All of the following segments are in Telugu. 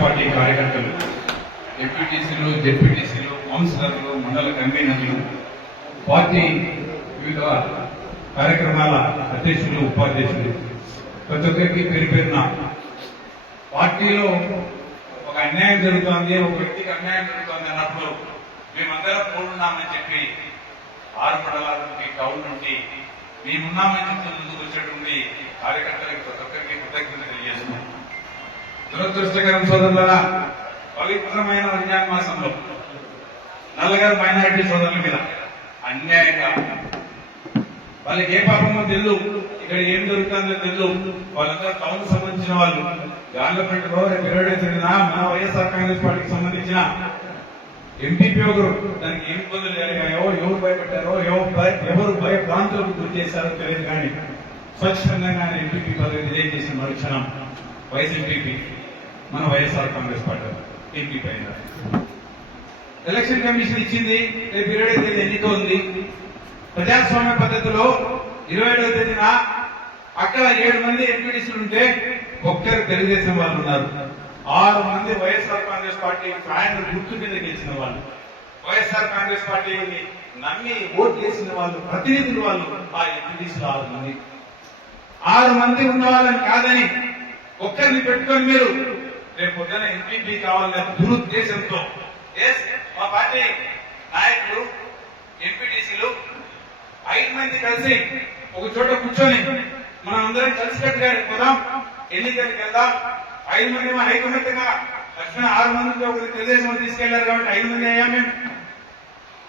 పార్టీ కార్యకర్తలు ఎంపీటీసీలు జెడ్పీటీసీలు కౌన్సిలర్లు మండల కన్వీనర్లు పార్టీ వివిధ కార్యక్రమాల అధ్యక్షులు ఉపాధ్యక్షులు ప్రతి ఒక్కరికి పేరు పేరున పార్టీలో ఒక అన్యాయం జరుగుతోంది ఒక వ్యక్తికి అన్యాయం జరుగుతోంది అన్నప్పుడు మేమందరం కూడున్నామని చెప్పి ఆరు మండలాల నుండి టౌన్ నుండి మేమున్నామని చెప్తూ ముందుకు వచ్చేటువంటి కార్యకర్తలకు ప్రతి ఒక్కరికి కృతజ్ఞత తెలియజేస్తున్నాం. దురదృష్టకరం సోదరుల పవిత్రమైన రంజాన్ మాసంలో నల్లగారు మైనారిటీ సోదరుల మీద అన్యాయంగా వాళ్ళకి ఏ పాపమో తెలుదు ఇక్కడ ఏం జరుగుతుందో తెలుదు. వాళ్ళందరూ టౌన్ సంబంధించిన వాళ్ళు. గవర్నమెంట్ రేపు ఇరవై తేదీన మన వైఎస్ఆర్ కాంగ్రెస్ పార్టీకి సంబంధించిన ఎంపీపీ ఒకరు. దానికి ఏం ఇబ్బందులు జరిగాయో ఎవరు భయపెట్టారో ఎవరు భయ- ఎవరు భయ ప్రాంతాలకు గురి చేశారో తెలియదు కానీ స్వచ్ఛందంగా ఎంపీపీ పదవి విజయం చేసిన మరుక్షణం. వైస్ ఎంపీపీ మన వైఎస్ఆర్ కాంగ్రెస్ పార్టీ ఎంపీ పైన. ఎలక్షన్ కమిషన్ ఇచ్చింది రేపు ఇరవై తేదీ ఎన్నిక ఉంది. ప్రజాస్వామ్య పద్ధతిలో ఇరవై ఏడవ తేదీన అక్కడ ఏడు మంది ఎంపీటీసీలు ఉంటే ఒక్కరు తెలుగుదేశం వాళ్ళు ఉన్నారు. ఆరు మంది వైఎస్ఆర్ కాంగ్రెస్ పార్టీ ఫ్యాన్ గుర్తు మీద గెలిచిన వాళ్ళు. వైఎస్ఆర్ కాంగ్రెస్ పార్టీని నమ్మి ఓటు చేసిన వాళ్ళు ప్రతినిధులు వాళ్ళు ఆ ఎంపీటీసీలు ఆరు మంది. ఆరు మంది ఉన్న వాళ్ళని కాదని ఒక్కరిని పెట్టుకొని మీరు రేపు పొద్దున ఎంపీపీ కావాలనే దురుద్దేశంతో ఎస్ మా పార్టీ నాయకులు ఎంపీటీసీలు ఐదు మంది కలిసి ఒక చోట కూర్చొని మనం అందరం కలిసికట్టుగా పోదాం. ఎన్నికలకు వెళ్దాం. ఐదు మంది మా ఐకమత్యంగా లక్ష్మణ ఆరు మందితో ఒకరి తెలుగుదేశం తీసుకెళ్ళారు కాబట్టి ఐదు మంది అయ్యా మేము.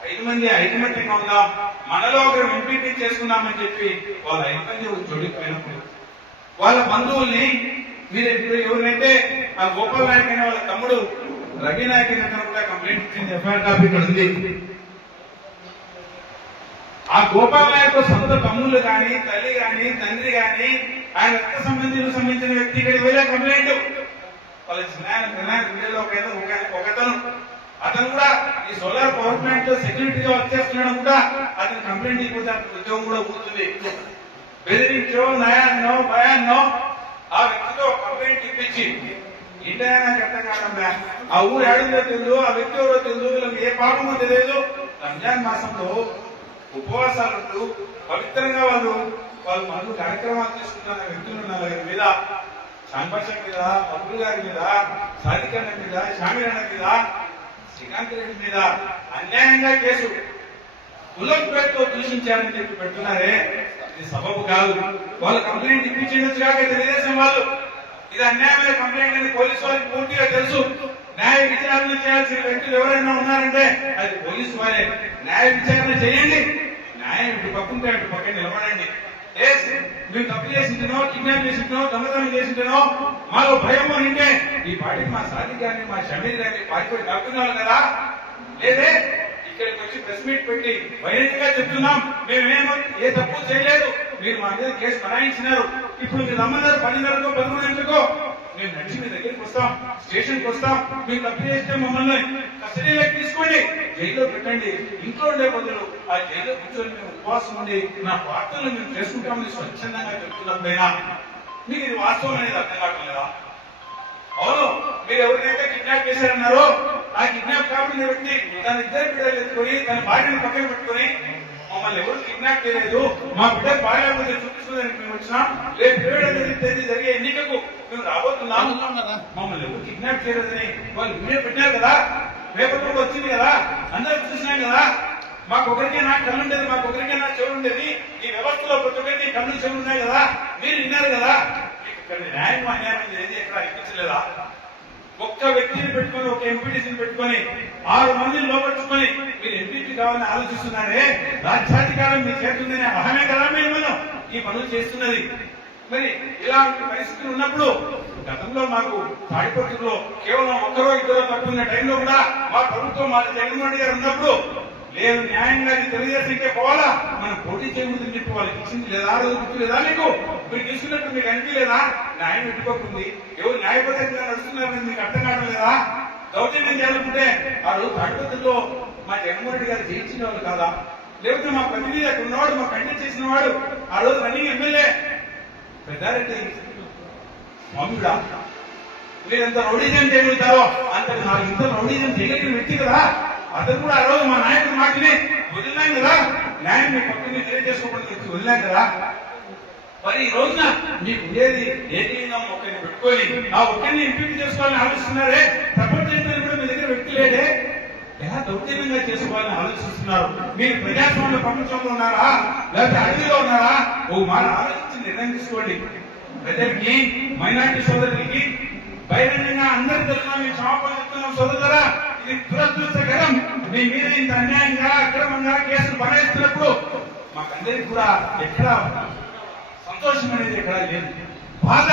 ఐదు మంది ఐకమత్యంగా ఉందాం. మనలో ఒకరు ఎంపీపీ చేసుకుందామని చెప్పి వాళ్ళ ఐదు మంది ఒక చోటికి పోయినప్పుడు వాళ్ళ బంధువుల్ని మీరు ఇప్పుడు ఎవరినైతే ఆ గోపాల్ నాయక్ అనే వాళ్ళ తమ్ముడు రవి నాయక్ అనే కూడా కంప్లైంట్ ఇచ్చింది ఎఫ్ఐఆర్ కాపీ ఇక్కడ ఉంది. ఆ గోపాల్ నాయక్ సొంత తమ్ముళ్ళు కానీ తల్లి కానీ తండ్రి కానీ ఆయన రక్త సంబంధించిన సంబంధించిన వ్యక్తి ఇక్కడికి వెళ్ళే కంప్లైంట్ వాళ్ళ చిన్న ఒక ఒకతను. అతను కూడా ఈ సోలార్ పవర్ ప్లాంట్లో సెక్యూరిటీగా వర్క్ చేస్తున్నాడు కూడా అతను కంప్లైంట్ ఇవ్వకపోతే ఉద్యోగం కూడా పోతుంది. బెదిరించో నయాన్నో భయాన్నో ఆ వ్యక్తితో కంప్లైంట్ ఇప్పించి ఇంటైనా నాకు అర్థం ఆ ఊరు ఏడుందో తెలియదు ఆ వ్యక్తి ఎవరో తెలియదు వీళ్ళకి ఏ పాపమో తెలియదు రంజాన్ మాసంలో ఉపవాసాలు ఉంటూ పవిత్రంగా వాళ్ళు వాళ్ళు మనకు కార్యక్రమాలు తీసుకుంటున్న వ్యక్తులు ఉన్నారు వీరి మీద శాంపర్షం మీద అబ్దుల్ గారి మీద సాధికన్న మీద షామీరన్న మీద శ్రీకాంత్ రెడ్డి మీద అన్యాయంగా కేసు కులం పేరుతో దూషించారని చెప్పి పెడుతున్నారే సబబు కాదు. వాళ్ళు కంప్లైంట్ ఇప్పించవచ్చు కాక తెలుగుదేశం వాళ్ళు. ఇది అన్యాయమైన కంప్లైంట్ అని పోలీసు వారికి పూర్తిగా తెలుసు. న్యాయ విచారణ చేయాల్సిన వ్యక్తులు ఎవరైనా ఉన్నారంటే అది పోలీసు వారే. న్యాయ విచారణ చేయండి. న్యాయం ఇటు పక్కుంటే అటు పక్కన నిలబడండి. మేము తప్పు చేసింటేనో కిడ్నాప్ చేసింటేనో దొంగతనం చేసింటేనో మాలో భయం ఉంటే ఈ పార్టీకి మా సాది గాని మా షమీర్ గాని పార్టీ కాకున్నారు కదా. లేదే? ఇక్కడికి వచ్చి ప్రెస్ మీట్ పెట్టి బహిరంగంగా చెప్తున్నాం. మేమేమో ఏ తప్పు చేయలేదు. మీరు మా మీద కేసు బనాయించినారు ఇప్పుడు మీరు రమ్మన్నారు పదిన్నరకో పదమూడు గంటలకో మేము నడిచి మీ దగ్గరికి వస్తాం స్టేషన్కి వస్తాం. మీరు తప్పు చేస్తే మమ్మల్ని కస్టడీలోకి తీసుకోండి. జైల్లో పెట్టండి. ఇంట్లో ఉండే బదులు ఆ జైల్లో కూర్చొని మేము ఉపవాసం ఉండి నా వార్తలను మేము చేసుకుంటామని స్వచ్ఛందంగా చెప్తున్నాం పైన మీకు ఇది వాస్తవం అనేది అర్థం కావట్లేదా? అవును మీరు ఎవరినైతే కిడ్నాప్ చేశారన్నారో ఆ కిడ్నాప్ కాబడిన వ్యక్తి తన ఇద్దరు బిడ్డలు ఎత్తుకొని తన భార్యను పక్కన పెట్టుకొని మమ్మల్ని ఎవరు కిడ్నాప్ చేయలేదు. మా బిడ్డ భార్య ముందు చూపించుకోవడానికి మేము వచ్చినాం. రేపు ఏడో తేదీ జరిగే ఎన్నికకు మేము రాబోతున్నాం. మమ్మల్ని ఎవరు కిడ్నాప్ చేయలేదని వాళ్ళు వీడియో పెట్టారు కదా. పేపర్లో వచ్చింది కదా. అందరూ చూసినాం కదా. మాకు ఒకరికే నా కళ్ళు ఉండేది మాకు ఒకరికే నా చెవులు ఉండేది. ఈ వ్యవస్థలో ప్రతి ఒక్కరికి కళ్ళు చెవులు ఉన్నాయి కదా. మీరు విన్నారు కదా. ఇక్కడ న్యాయం అన్యాయం అనేది ఏది ఎక్కడ అనిపించలేదా? ఒక్క వ్యక్తిని పెట్టుకొని ఒక ఎంపీటీసీని పెట్టుకొని ఆరు మందిని లోపరుచుకొని మీరు ఎంపీటీ కావాలని ఆలోచిస్తున్నారే? రాజ్యాధికారం మీ చేతుందనే అహమే కదా మేము మనం ఈ పనులు చేస్తున్నది. మరి ఇలాంటి పరిస్థితులు ఉన్నప్పుడు గతంలో మాకు తాడిపత్రిలో కేవలం ఒక్కరో ఇద్దరో తప్పున్న టైంలో కూడా మా ప్రభుత్వం మా జగన్మోహన్ రెడ్డి గారు ఉన్నప్పుడు లేదు న్యాయంగా ఇది పోవాలా? మనం పోటీ చేయకూడదని చెప్పి వాళ్ళకి ఇచ్చింది లేదా? రోజు గుర్తు లేదా నీకు మీరు తీసుకున్నట్టు మీకు అనిపించలేదా? న్యాయం పెట్టుకోకుంది ఎవరు న్యాయపద్ధతిగా నడుస్తున్నారని మీకు అర్థం కావడం లేదా? దౌర్జన్యం చేయాలనుకుంటే ఆ రోజు తాడిపత్రిలో మా జగన్మోహన్ గారు జయించిన వాళ్ళు కాదా? లేకపోతే మా ప్రతినిధి అక్కడ ఉన్నవాడు మా కంటెక్ట్ చేసిన వాడు ఆ రోజు రన్నింగ్ ఎమ్మెల్యే పెద్దారెడ్డి స్వామిడా మీరు ఎంత రౌడీజం చేయగలుగుతారో అంత నాలుగు ఇంత రౌడీజం చేయగలిగిన వ్యక్తి కదా. అతను కూడా ఆ రోజు మా నాయకుడు మాటని వదిలినాం కదా. న్యాయం మీ పక్కన తెలియజేసుకోవడానికి వచ్చి వదిలాం కదా. మరి ఈ రోజున మీకు ఉండేది ఏకలింగం ఒకరిని పెట్టుకొని ఆ ఒక్కరిని ఎంపిక చేసుకోవాలని ఆలోచిస్తున్నారే? సపోర్ట్ చేయడానికి కూడా మీ దగ్గర వ్యక్తి లేడే? ఎలా దౌర్జన్యంగా చేసుకోవాలని ఆలోచిస్తున్నారు? మీరు ప్రజాస్వామ్య ప్రపంచంలో ఉన్నారా? లేకపోతే అడవిలో ఉన్నారా? ఓ మాట ఆలోచించి నిర్ణయం తీసుకోండి. ప్రజలకి మైనార్టీ సోదరులకి బహిరంగంగా అందరి తరఫున మేము క్షమాపణ చెప్తున్నాం సోదరులరా. ఇది దురదృష్టకరం మీ మీద ఇంత అన్యాయంగా అక్రమంగా కేసులు బనాయిస్తున్నప్పుడు మాకందరికి కూడా ఎక్కడ సంతోషం అనేది ఎక్కడ లేదు. బాధ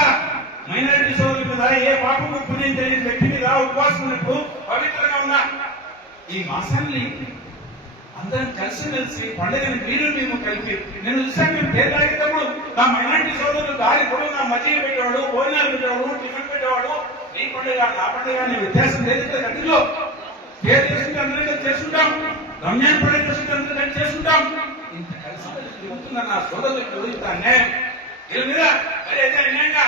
మైనారిటీ సోదరుల మీద ఏ పాపము పుణ్యం తెలియని వ్యక్తి మీద ఉపవాసం ఉన్నప్పుడు పవిత్రంగా ఉన్న ఈ మాసాన్ని అందరం కలిసి కలిసి పండుగని మీరు మేము కలిపి నేను చూసాను మేము పేరు తాగేటప్పుడు నా మైనార్టీ సోదరులు దారి కూడా నా మజ్జిగ పెట్టేవాడు భోజనాలు పెట్టేవాడు టిఫిన్ పెట్టేవాడు. నీ పండుగ నా పండుగ అనే వ్యత్యాసం లేదు. కదా గదిలో పేరు చేసుకుంటే అందరం కలిసి చేసుకుంటాం రంజాన్ పండుగ ఇంత కలిసి నా సోదరులకు ఇంత అన్యాయం. మీద మరి అయితే అన్యాయంగా?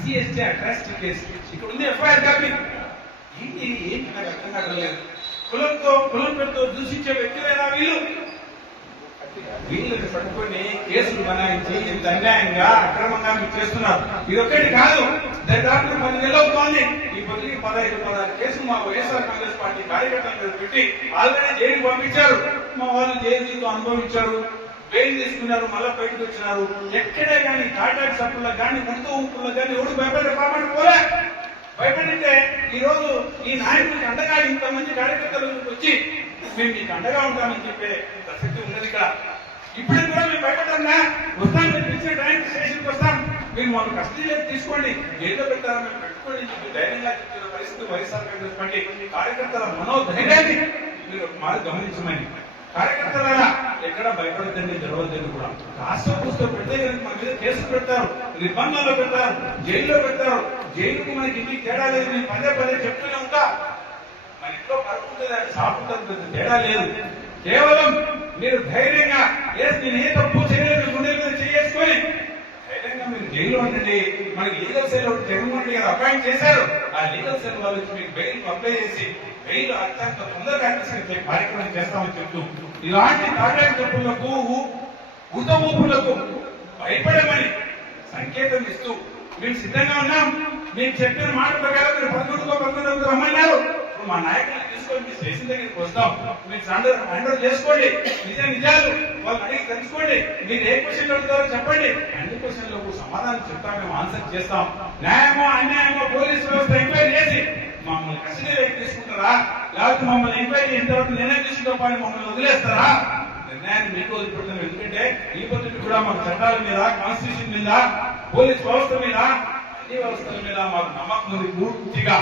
సిఎస్టీ అట్రాసిటీ కేసు ఇక్కడ ఉంది ఎఫ్ఐఆర్ కాపీ. ఏంటి ఏంటి నాకు అర్థం కావట్లేదు. కులంతో కులం దూషించే వ్యక్తులైనా వీళ్ళు? వీళ్ళని పట్టుకొని కేసులు బనాయించి ఇంత అన్యాయంగా అక్రమంగా మీరు చేస్తున్నారు. ఇది ఒక్కటి కాదు. దాదాపు పది నెలలు అవుతోంది. ఈ పదహైదు పదహారు కేసులు మా వైఎస్ఆర్ కాంగ్రెస్ పార్టీ కార్యకర్తల మీద పెట్టి ఆల్రెడీ జైలు పంపించారు. మా వాళ్ళు జైలు అనుభవించారు. బెయిల్ తీసుకున్నారు మళ్ళీ బయటకు వచ్చినారు. ఎక్కడే కానీ కాంట్రాక్ట్ సభ్యులకు కానీ ఉడత ఊపులకు కానీ ఎవడు భయపడే పాపడి పోలే. భయపడితే ఈ రోజు ఈ నాయకుడికి అండగా ఇంతమంది కార్యకర్తలు వచ్చి మేము మీకు అండగా ఉంటామని చెప్పే ప్రసక్తి ఉన్నది ఇక్కడ. ఇప్పుడు కూడా మేము భయపడ్డా వస్తాం మీరు పిలిచిన టైం స్టేషన్కి వస్తాం. మీరు మాకు కస్టడీలో తీసుకోండి. ఏదో పెట్టారా మేము పెట్టుకోండి ధైర్యంగా చెప్పిన పరిస్థితి వైఎస్ఆర్ కాంగ్రెస్ పార్టీ కార్యకర్తల మనోధైర్యాన్ని మీరు మాకు గమనించమని. కార్యకర్తలారా ఎక్కడ భయపడద్దండి జరగద్దండి కూడా. రాష్ట్ర పుస్తకం పెడితే కనుక మన మీద కేసులు పెడతారు నిబంధనలు పెడతారు జైల్లో పెడతారు. జైలుకు మనకి ఇంటికి తేడా లేదు నేను పదే పదే చెప్తూనే ఉంటా. మన ఇంట్లో పడుతుంది అది సాపుతుంది తేడా లేదు. కేవలం మీరు ధైర్యంగా ఎస్ నేను ఏ తప్పు చేయలేదు గుండెల మీద చేసుకొని ధైర్యంగా మీరు జైల్లో ఉండండి. మనకి లీగల్ సెల్ ఒకటి జగన్మోహన్ గారు అపాయింట్ చేశారు. ఆ లీగల్ సెల్ వాళ్ళు వచ్చి మీకు బెయిల్ అప్లై చేసి బెయిల్ అత్యంత తొందరగా తీసుకెళ్ళే కార్యక్రమం చేస్తామని చెప్తూ ఇలాంటి కాంట్రాక్ట్ చెప్పులకు ఉత భయపడమని సంకేతం ఇస్తూ మేము సిద్ధంగా ఉన్నాం. మేము చెప్పిన మాట ప్రకారం మీరు పదకొండుకో పదకొండు రమ్మన్నారు మా నాయకులు తీసుకొని మీ స్టేషన్ దగ్గరికి వస్తాం. మీరు సండర్ ఓవర్ చేసుకోండి. నిజ నిజాలు వాళ్ళు అడిగి తెలుసుకోండి. మీరు ఏ క్వశ్చన్ అడుగుతారో చెప్పండి. అన్ని క్వశ్చన్లకు సమాధానం చెప్తాం మేము ఆన్సర్ చేస్తాం. న్యాయమో అన్యాయమో పోలీస్ వ్యవస్థ ఎంక్వైరీ చేసి మమ్మల్ని కస్టడీలోకి తీసుకుంటారా? లేకపోతే మమ్మల్ని ఎంక్వైరీ చేసిన తర్వాత నిర్ణయం మమ్మల్ని వదిలేస్తారా? నిర్ణయాన్ని మీకు వదిలిపెడతాం. ఎందుకంటే ఈ పద్ధతి కూడా మాకు చట్టాల మీద కాన్స్టిట్యూషన్ మీద పోలీస్ వ్యవస్థ మీద అన్ని వ్యవస్థల మీద మాకు నమ్మకం ఉంది పూర్తిగా.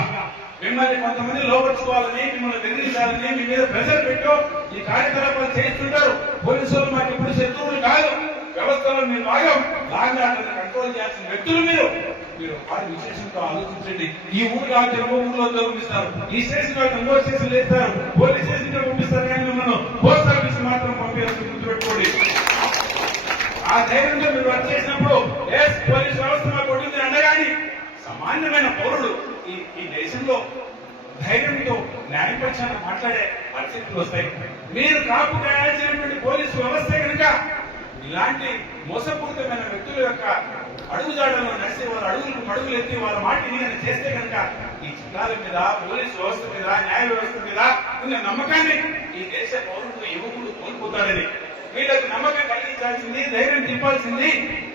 మిమ్మల్ని కొంతమంది లోపరుచుకోవాలని మిమ్మల్ని బెదిరించాలని మీ మీద ప్రెషర్ పెట్టో ఈ కార్యకలాపాలు చేస్తుంటారు. పోలీసులు మాకు ఇప్పుడు శత్రువులు కాదు. వ్యవస్థలో మీరు భాగం. లాగాటని కంట్రోల్ చేయాల్సిన వ్యక్తులు మీరు. మీరు వారి విశేషంతో ఆలోచించండి. ఈ ఊరు కాదు తెలుగు ఊర్లో పంపిస్తారు. ఈ స్టేషన్ కాదు ఇంకో స్టేషన్ వేస్తారు పోలీస్ స్టేషన్ పంపిస్తారు కానీ మిమ్మల్ని పోస్ట్ ఆఫీస్ మాత్రం పంపించాల్సి గుర్తుపెట్టుకోండి ఆ ధైర్యంతో మీరు వర్క్ చేసినప్పుడు ఎస్ పోలీస్ వ్యవస్థ మాకు ఉంటుంది అండగాని సామాన్యమైన పౌరుడు ఈ ఈ దేశంలో ధైర్యంతో న్యాయపక్షాన్ని మాట్లాడే పరిస్థితులు వస్తాయి. మీరు కాపు కాయాల్సినటువంటి పోలీసు వ్యవస్థ కనుక ఇలాంటి మోసపూరితమైన వ్యక్తుల యొక్క అడుగుజాడలో నడిచి వాళ్ళ అడుగులకు మడుగులు ఎత్తి వాళ్ళ మాట విని చేస్తే కనుక ఈ చట్టాల మీద పోలీసు వ్యవస్థ మీద న్యాయ వ్యవస్థ మీద ఉన్న నమ్మకాన్ని ఈ దేశ పౌరుడు యువకుడు కోల్పోతాడని వీళ్ళకు నమ్మకం కలిగించాల్సింది ధైర్యం తిప్పాల్సింది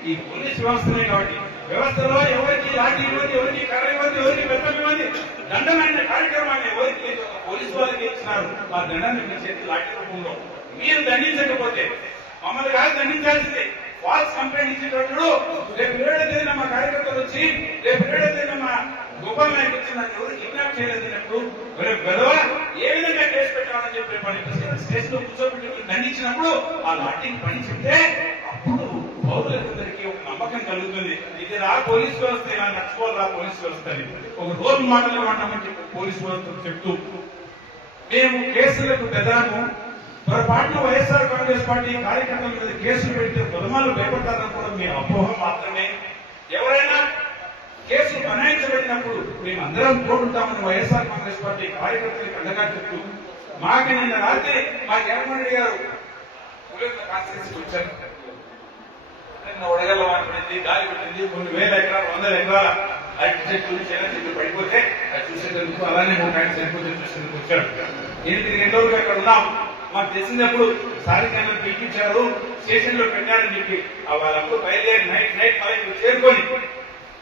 ఈ పోలీస్ వ్యవస్థనే కాబట్టి. వ్యవస్థలో ఎవరికి లాఠీ ఇవ్వండి ఎవరికి కర్ర ఇవ్వండి ఎవరికి బెత్తం ఇవ్వండి దండమైన కార్యక్రమాన్ని ఎవరికి లేదు పోలీసు వాళ్ళకి ఇచ్చినారు ఆ దండాన్ని మీ చేతి లాఠీ రూపంలో. మీరు దండించకపోతే మమ్మల్ని కాదు దండించాల్సింది. ఫాల్స్ కంప్లైంట్ ఇచ్చేటప్పుడు రేపు ఏడో తేదీన మా కార్యకర్తలు వచ్చి రేపు ఏడో తేదీన మా గోపాల్ నాయక్ వచ్చి నన్ను ఎవరు కిడ్నాప్ చేయలేదు అన్నప్పుడు గొడవ ఏ విధంగా కేసు పెట్టామని చెప్పి పని స్టేషన్లో కూర్చోబెట్టి దండించినప్పుడు ఆ లాఠీకి పని చెప్తే అప్పుడు పౌరులందరికీ ఒక నమ్మకం కలుగుతుంది. ఇది రా పోలీస్ వ్యవస్థ ఇలా నడుచుకోవాలి రా పోలీస్ వ్యవస్థ అని. ఒక రోల్ మోడల్ ఉండమని చెప్పి పోలీస్ వ్యవస్థ చెప్తూ మేము కేసులకు పెదాము పొరపాటున వైఎస్ఆర్ కాంగ్రెస్ పార్టీ కార్యకర్తల మీద కేసులు పెడితే ప్రథమాలు భయపడతారని కూడా మీ అపోహ మాత్రమే. ఎవరైనా కేసు బనాయించబడినప్పుడు మేమందరం కోరుకుంటామని వైఎస్ఆర్ కాంగ్రెస్ పార్టీ కార్యకర్తలకు అండగా చెప్తూ మాకు నిన్న రాత్రి మా జగన్మోహన్ రెడ్డి గారు కాన్స్టిట్యూన్సీకి వచ్చారు. నిన్న వడగల్ల మాట్లాడింది గాలి పెట్టింది కొన్ని వేల ఎకరాలు వందల ఎకరాల అరటి చెట్లు చెల్ల చెట్లు పడిపోతే అది చూసేందుకు అలానే ఒక ఆయన చనిపోతే చూసేందుకు వచ్చాడు ఎనిమిది గంటలకు అక్కడ ఉన్నాం. మాకు తెలిసినప్పుడు సారికన్నా పిలిపించారు స్టేషన్లో పెట్టారని చెప్పి. ఆ వాళ్ళప్పుడు బయలుదేరి నైట్ నైట్ పదకొండు చేరుకొని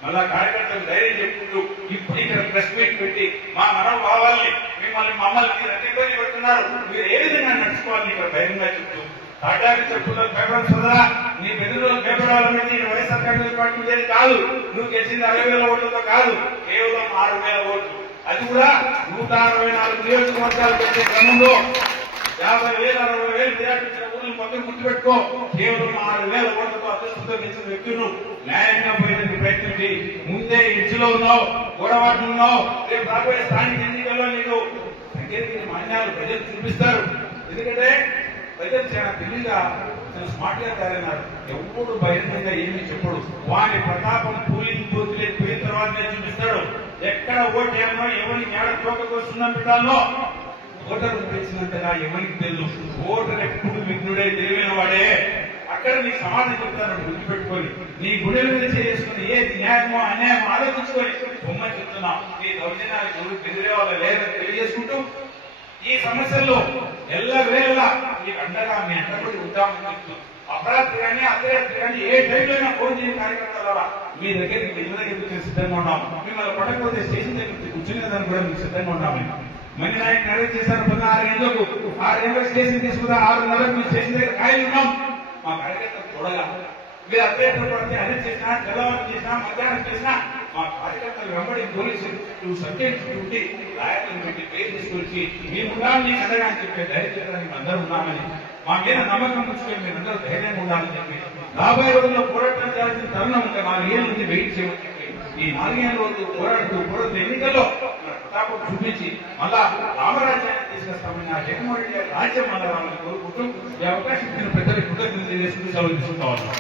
మళ్ళా కార్యకర్తలకు ధైర్యం చెప్పుకుంటూ ఇప్పుడు ఇక్కడ ప్రెస్ మీట్ పెట్టి మా మనోభావాల్ని మిమ్మల్ని మమ్మల్ని మీరు అన్ని ఇబ్బంది పెడుతున్నారు. మీరు ఏ విధంగా నడుచుకోవాలని ఇక్కడ ధైర్యంగా చెప్తూ. తాజాగా చెప్పుల్లో పేపర్ సదరా నీ బెదిరిలో పేపర్ వాళ్ళని వైఎస్ఆర్ కాంగ్రెస్ పార్టీ ఉండేది కాదు. నువ్వు గెలిచింది అరవై వేల ఓట్లతో కాదు కేవలం ఆరు వేల ఓట్లు. అది కూడా నూట అరవై నాలుగు నియోజకవర్గాలు పెట్టే క్రమంలో యాభై వేలు అరవై వేలు మెజార్టీ ఇచ్చిన ఊళ్ళని గుర్తుపెట్టుకో కేవలం ఆరు వేల ఓట్లతో అదృష్టంతో గెలిచిన వ్యక్తులు న్యాయంగా పోయేందుకు ప్రయత్నించి ముందే ఇంచులో ఉన్నావు గొడవాటు ఉన్నావు. రేపు రాబోయే స్థానిక ఎన్నికల్లో నీకు సంకేతిక మాన్యాలు ప్రజలు చూపిస్తారు. ఎందుకంటే ప్రజలు చాలా తెలివిగా చాలా స్మార్ట్గా తయారైనారు. ఎప్పుడు బహిరంగంగా ఏమి చెప్పడు. వాని ప్రతాపం పోలింగ్ బూత్ పోయిన తర్వాత చూపిస్తాడు. ఎక్కడ ఓటేమో ఏమో ఏడ తోకకు వస్తుందని పెట్టాలో ఓటర్లు తెచ్చినంతగా ఎవరికి తెలుసు? ఓటర్ ఎప్పుడు విఘ్నుడే తెలివైన వాడే అక్కడ నీ సమాధానం చెప్తాను గుర్తుపెట్టుకొని. నీ గుడి మీద చేసుకుని ఏ న్యాయమో అన్యాయమో ఆలోచించుకొని బొమ్మ చెప్తున్నా. నీ దౌర్జన్యానికి గురు బెదిరే వాళ్ళ లేదని తెలియజేసుకుంటూ ఈ సమస్యల్లో ఎల్ల వేళలా మీకు అండగా మీ అండబడి ఉంటామని చెప్తూ. అపరాత్రి కానీ అర్ధరాత్రి కానీ ఏ టైంలో అయినా ఫోన్ చేయని కార్యకర్తల మీ దగ్గరికి మీ ఇళ్ళ దగ్గరికి సిద్ధంగా ఉన్నాం. మిమ్మల్ని పడకపోతే స్టేషన్ దగ్గరికి కూర్చునేదాన్ని కూడా మీకు సిద్ధంగా ఉన్నాము మణి నాయక్ నరేట్ చేశారు పొద్దున ఆరు గంటలకు. ఆరు గంటలకు స్టేషన్ తీసుకురా ఆరున్నరకు మీ స్టేషన్ దగ్గర ఖాళీ ఉన్నాం. మా కార్యకర్తలు చూడగా మీరు అభ్యర్థులు పడితే అరెస్ట్ చేసినా తెల్లవారు చేసినా మధ్యాహ్నం చేసినా మా కార్యకర్తలు వెంబడి పోలీసులు సబ్జెక్ట్ ఉండి రాయలను పెట్టి పేరు తీసుకొచ్చి మీ ఉండాలని కదగా అని చెప్పి ధైర్యం అందరూ ఉన్నామని. మా మీద నమ్మకం ఉంచుకొని మీరందరూ ధైర్యంగా ఉండాలని చెప్పి రాబోయే రోజుల్లో పోరాటం చేయాల్సిన తరుణం ఇంకా నాలుగేళ్ళ నుంచి వెయిట్ చేయమని చెప్పి ఈ నాలుగేళ్ళ రోజులు పోరాడుతూ పోరాడుతూ ఎన్నికల్లో మన చూపించి మళ్ళా రామరాజ్యాన్ని తీసుకొస్తామని ఆ జగన్మోహన్ రెడ్డి గారి రాజ్యం మళ్ళా రావాలని కోరుకుంటూ ఈ అవకాశం ఇచ్చిన పెద్దలకు కృతజ్ఞత తెలియజేసుకుని సెలవు తీసుకుంటా ఉన్నాం